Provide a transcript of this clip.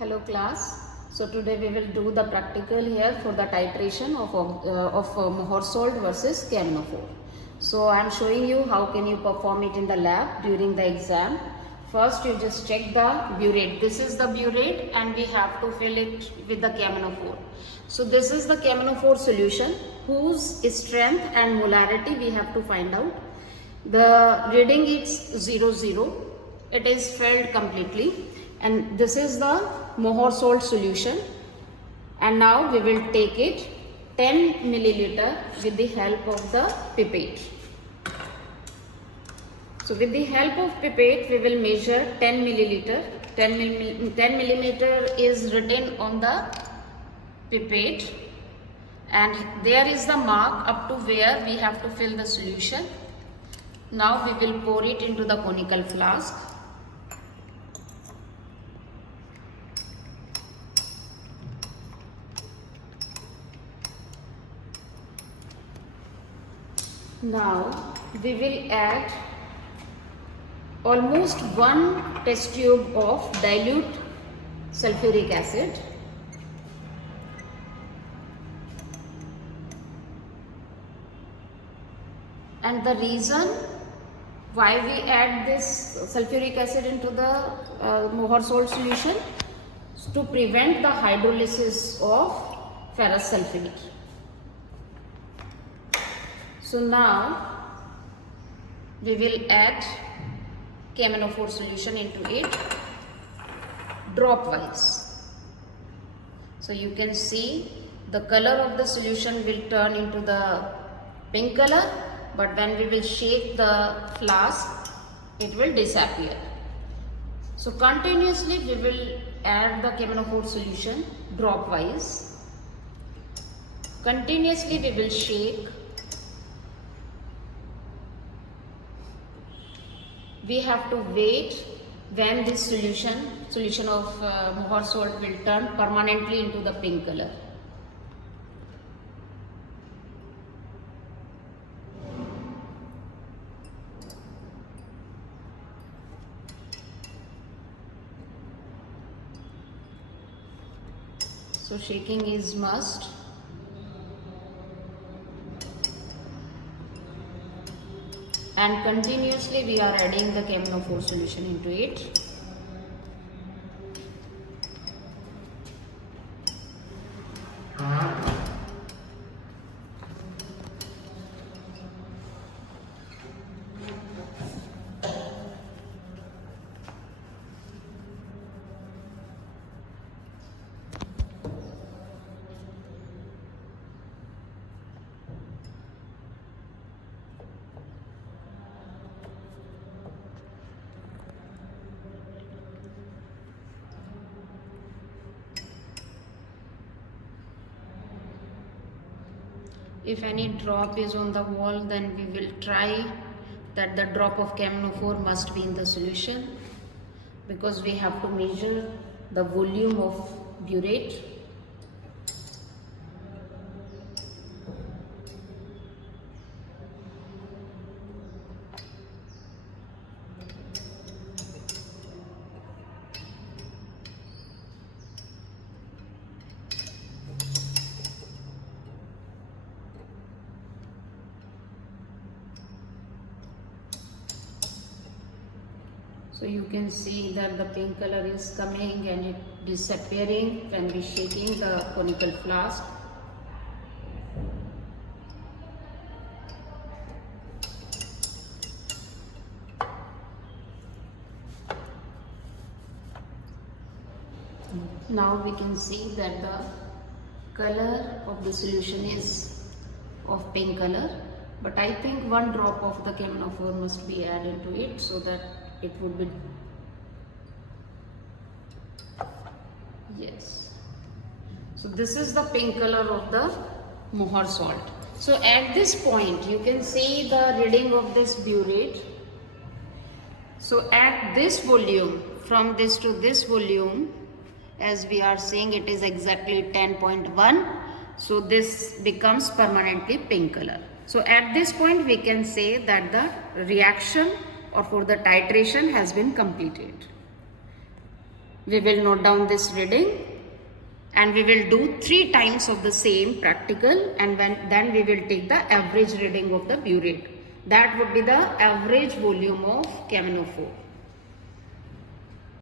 Hello class. So today we will do the practical here for the titration of Mohr salt versus KMno4. So I am showing you how can you perform it in the lab during the exam. First you just check the burette. This is the burette and we have to fill it with the KMno4. So this is the KMno4 solution whose strength and molarity we have to find out. The reading is 0,0. It is filled completely. And this is the Mohr salt solution, and now we will take it 10 milliliter with the help of the pipette. So with the help of pipette we will measure 10 milliliter. 10 millimeter is written on the pipette, and there is the mark up to where we have to fill the solution. Now we will pour it into the conical flask. Now we will add almost 1 test tube of dilute sulfuric acid. And the reason why we add this sulfuric acid into the Mohr salt solution is to prevent the hydrolysis of ferrous sulfate. So now we will add KMno4 solution into it drop wise. So you can see the color of the solution will turn into the pink color, but when we will shake the flask it will disappear. So continuously we will add the KMno4 solution drop wise. Continuously we will shake. We have to wait when this solution of Mohr salt will turn permanently into the pink color. So shaking is must. And continuously we are adding the KMno4 solution into it. If any drop is on the wall, then we will try that the drop of KMno4 must be in the solution, because we have to measure the volume of burette. So you can see that the pink color is coming and it disappearing when we shaking the conical flask. Now we can see that the color of the solution is of pink color, but I think 1 drop of the KMno4 must be added to it so that it would be, yes. So this is the pink color of the Mohr salt. So at this point you can see the reading of this burette. So at this volume, from this to this volume, as we are seeing, it is exactly 10.1. So this becomes permanently pink color. So at this point we can say that the reaction or for the titration has been completed. We will note down this reading and we will do 3 times of the same practical, and then we will take the average reading of the burette. That would be the average volume of KMno4.